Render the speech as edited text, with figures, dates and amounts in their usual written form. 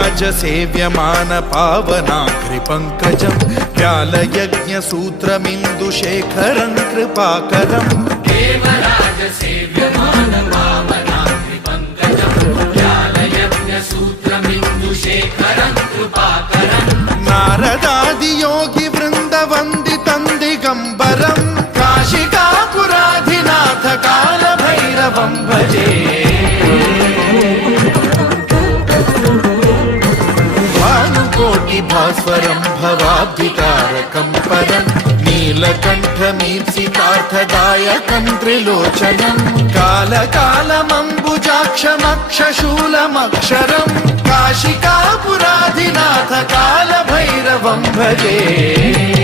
देवराजसेव्यमान पावनाग्रिपङ्कजं व्यालयज्ञसूत्रमिन्दुशेखरं कृपाकरं देवराजसेव्यमान पावनाग्रिपङ्कजं व्यालयज्ञसूत्रमिन्दुशेखरं कृपाकरं नारदादियोगिवृन्दवन्दितं दिगम्बरं काशिकापुराधिनाथ कालभैरवं भजे भास्वरं भवाब्धितारकं परं नीलकण्ठमीप्सितार्थदायकं त्रिलोचनं कालकालमम्बुजाक्षमक्षशूलमक्षरं काशिकापुराधिनाथ कालभैरवं भजे।